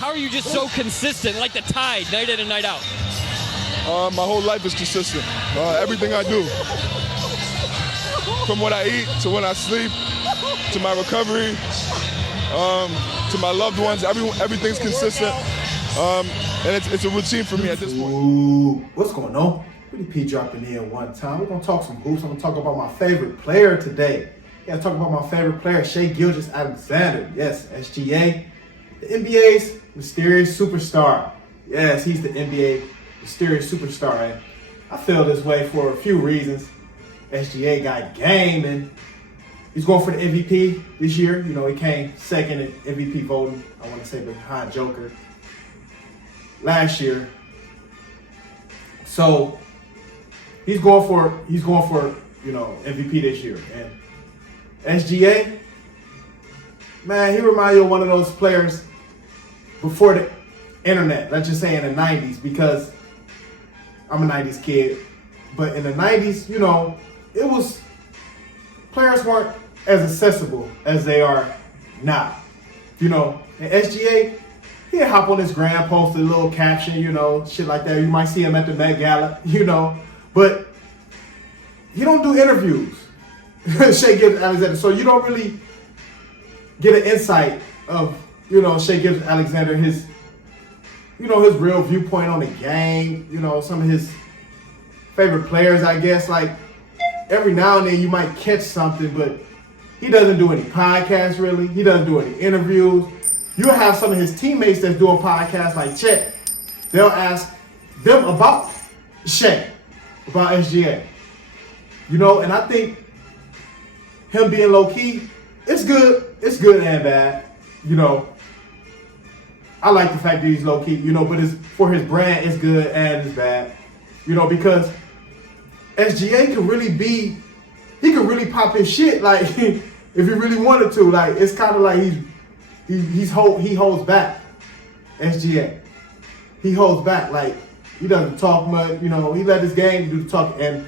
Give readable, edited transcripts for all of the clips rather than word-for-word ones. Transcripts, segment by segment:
How are you just so consistent, like the tide, night in and night out? My whole life is consistent. Everything I do, from what I eat to when I sleep, to my recovery, to my loved ones, everything's consistent. And it's a routine for me at this point. Ooh, what's going on? WittyP dropping in one time. We're gonna talk some hoops. I'm gonna talk about my favorite player today. Yeah, talk about my favorite player, Shai Gilgeous-Alexander. Yes, SGA, the NBA's mysterious superstar. Yes, he's the NBA mysterious superstar. And I feel this way for a few reasons. SGA got game and he's going for the MVP this year. You know, he came second in MVP voting. I want to say behind Joker last year. So he's going for MVP this year. And SGA, man, he reminds you of one of those players before the internet. Let's just say in the 90s, because I'm a 90s kid. But in the 90s, you know, players weren't as accessible as they are now. You know, and SGA, he'll hop on his gram, post a little caption, you know, shit like that. You might see him at the Met Gala, you know, but he don't do interviews. Shai Gilgeous-Alexander. So you don't really get an insight of, you know, Shai Gilgeous-Alexander, his real viewpoint on the game, you know, some of his favorite players, I guess. Like, every now and then you might catch something, but he doesn't do any podcasts, really. He doesn't do any interviews. You'll have some of his teammates that's doing podcasts like Chet. They'll ask them about Shai, about SGA. You know, and I think him being low-key, it's good. It's good and bad. You know, I like the fact that he's low-key, you know, but for his brand, it's good and it's bad. You know, because SGA can really he can really pop his shit, like, if he really wanted to. Like, it's kind of like he holds back. SGA, he holds back. Like, he doesn't talk much. You know, he let his game do the talking. And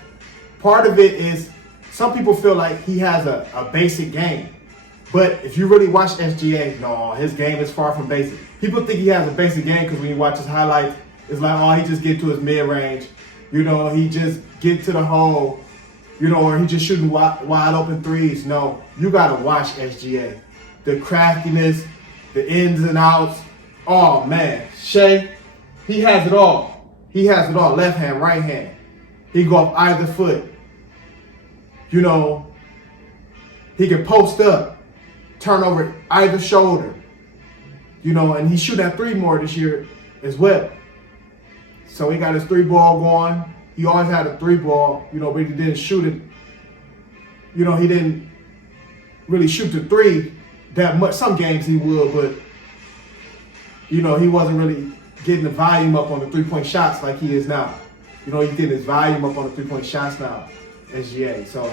part of it is some people feel like he has a basic game. But if you really watch SGA, no, his game is far from basic. People think he has a basic game because when you watch his highlights, it's like, oh, he just get to his mid-range. You know, he just get to the hole, you know, or he just shooting wide open threes. No, you got to watch SGA. The craftiness, the ins and outs. Oh, man. Shai, he has it all. He has it all. Left hand, right hand. He go up either foot. You know, he can post up, turn over either shoulder. You know, and he's shooting at three more this year as well. So he got his three ball going. He always had a three ball, you know, but he didn't shoot it. You know, he didn't really shoot the three that much. Some games he would, but, you know, he wasn't really getting the volume up on the three-point shots like he is now. You know, he's getting his volume up on the three-point shots now, SGA. So,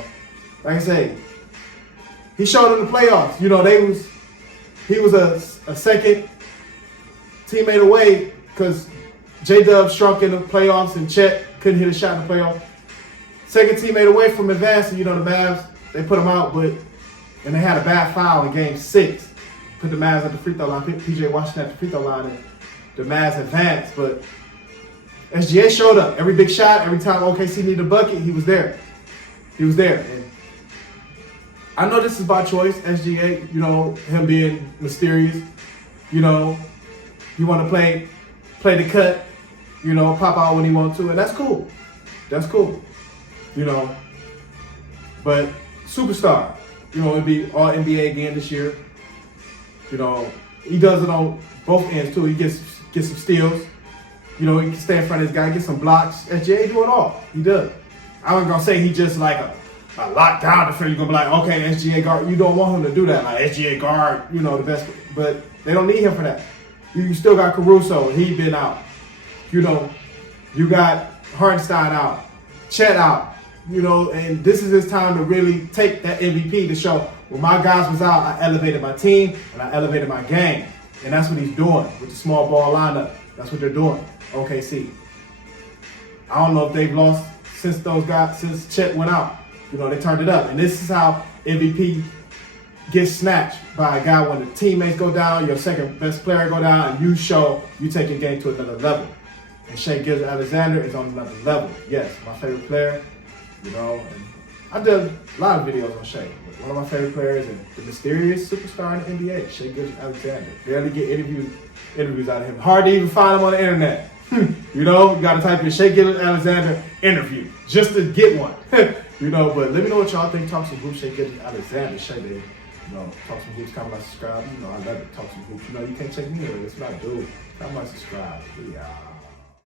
like I say, he showed in the playoffs. You know, he was a second teammate away because J-Dub shrunk in the playoffs and Chet couldn't hit a shot in the playoffs. Second teammate away from advancing. You know, the Mavs, they put him out, and they had a bad foul in game 6. Put the Mavs at the free throw line, PJ Washington at the free throw line, and the Mavs advanced. But SGA showed up. Every big shot, every time OKC needed a bucket, he was there. He was there. And I know this is by choice, SGA, you know, him being mysterious. You know, you want to play the cut, you know, pop out when he wants to, and that's cool. That's cool. You know, but superstar, you know, it'd be all NBA again this year. You know, he does it on both ends too. He gets some steals. You know, he can stay in front of his guy, get some blocks. SGA do it all. He does. I wasn't gonna say he just like a lockdown defender. You're gonna be like, okay, SGA guard. You don't want him to do that. Like SGA guard, you know, the best. But they don't need him for that. You still got Caruso. He been out. You know, you got Hartenstein out. Chet out. You know, and this is his time to really take that MVP to show when my guys was out, I elevated my team and I elevated my game. And that's what he's doing with the small ball lineup. That's what they're doing. OKC. I don't know if they've lost since Chet went out. You know, they turned it up. And this is how MVP get snatched by a guy when the teammates go down, your second best player go down, and you show you take your game to another level. And Shai Gilgeous-Alexander is on another level. Yes, my favorite player, you know. And I did a lot of videos on Shai. But one of my favorite players and the mysterious superstar in the NBA, Shai Gilgeous-Alexander. Barely get interviews out of him. Hard to even find him on the internet. You know, you gotta type in Shai Gilgeous-Alexander interview just to get one. You know, but let me know what y'all think. Talk some hoops, Shai Gilgeous-Alexander. Shai, baby. You know, talk some hoops, comment, like, subscribe. You know, I love it. Talk some hoops. You know, you can't check me out. That's what I do. Comment, subscribe. Yeah.